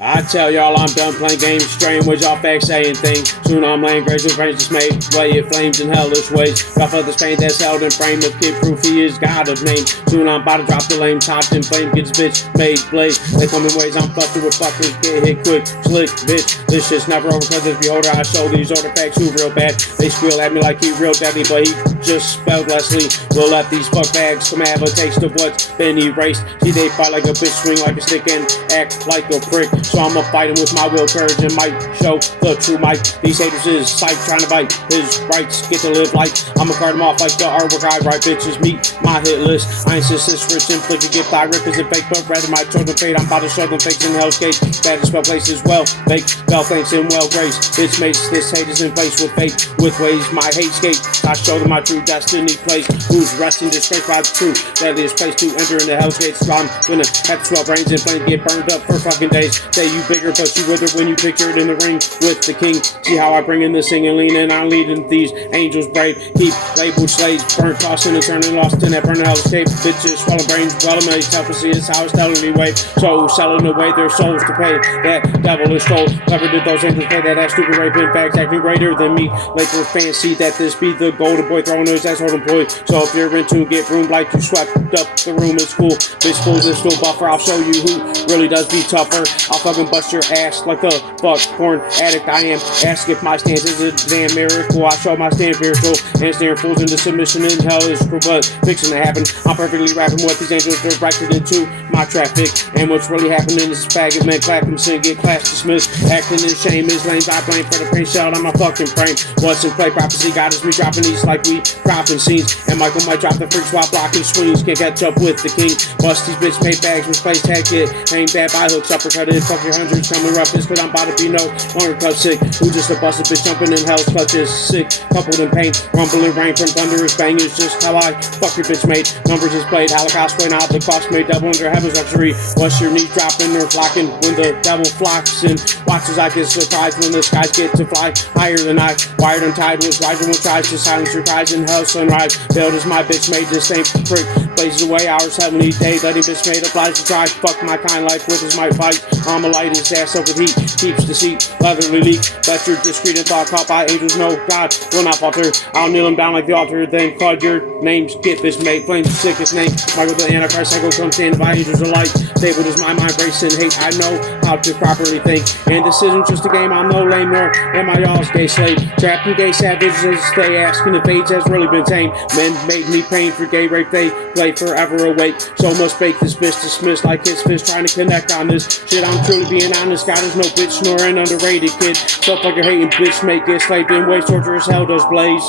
I tell y'all I'm done playing games, straying with y'all facts saying things. Soon I'm laying grace with brains dismayed, way it flames in hellish ways. Rough of this pain that's held in frame of kid proof, he is God of name. Soon I'm about to drop the lame, topped in flame, get his bitch made blaze. They come in ways I'm fucked with fuckers, get hit quick, slick, bitch. This shit's never over cause this beholder I show these artifacts who real bad. They squeal at me like he real deadly, but he just spelled Leslie. We'll let these fuck bags come have a taste of what's been erased. See they fight like a bitch, swing like a stick and act like a prick. So I'ma fight him with my will, courage, and might show the true might. These haters is psych trying to bite his rights, get to live like I'ma card him off like the artwork I write. Bitches meet my hit list. I insist this rich and flick get by rip is it fake, but rather my chosen fate. I'm about to show them fakes in Hell's Gate. Bad to spell places well, fake, bell thanks and well grace. Bitch mates, this hate is in place with fate, with ways my hate skate. I show them my true destiny place. Who's resting disgraced by the truth? Deadliest place to enter in the Hell's Gate. So I'm gonna have to swell brains and flame get burned up for fucking days. Say you bigger, but you wither when you picture it in the ring with the king. See how I bring in the singing, leaning, I'm leading these angels brave. Keep labeled slaves, burnt, tossing and turning, lost in that burning hell's cave. Bitches swallow brains, well amazed, self-see is how it's telling me wave. So selling away their souls to pay that devil is told. Clever did those angels pay that stupid rape, in fact acting greater than me. Laker fancy that this be the golden boy throwing his asshole employed. So if you're in tune, get broomed like you swept up the room at school. Bitch fools and stool buffer, I'll show you who really does be tougher. I'll fucking bust your ass like the fuck porn addict I am. Ask if my stance is a damn miracle. I show my stand spiritual and staring fools into submission in hell is cruel, but fixing to happen. I'm perfectly rapping what these angels directed into my traffic. And what's really happening is faggot men clap them sin, get class dismissed. Acting in shame is lames I blame for the pain shell on my fucking brain. What's in play? Prophecy God is me dropping these like we dropping scenes. And Michael might drop the freaks while blocking swings. Can't catch up with the king. Bust these bitch pay bags, misplaced head get. Ain't bad by hooks, uppercutted, fucking hundreds coming rough. It's cause I'm about to be no longer cut sick. Who just a busted bitch jumping in hell's clutches. Sick, coupled in pain. Rumbling rain from thunderous bang is just how I fuck your bitch mate. Numbers is played, Holocaust way now the cost made double under heaven's luxury. What's your knees dropping or flocking when the devil flocks in? Watch as I get surprised when the skies get to fly higher than I. Wired untied with rising will tries to silence your cries in hell's sunrise. Veiled as my bitch made the same prick. Blazes away hours heavenly day. Letting bitch made obliged to try. Fuck my kind life with his might fight. I'ma light his ass up with heat. Keeps the seat leatherly leak. Let your discreet and thought caught by angels know God will not falter. I'll kneel him down like the altar. Then call your names. Get bitch made. Flames sickest name. Michael the Antichrist. Psycho comes standing by angels of light. Stable as my mind breaks in hate. I know how to properly think. And this isn't just a game. I'm no lame nor am I y'all's gay slave. Trapped in gay savages. Stay asking if age has really been tamed. Men made me pain for gay rape. They play forever awake. So much fake this bitch dismissed like his fist trying to connect on this shit. I'm truly being honest. God is no bitch nor an underrated kid. So fuck your hating bitch make it slave in ways torturous hell does blaze.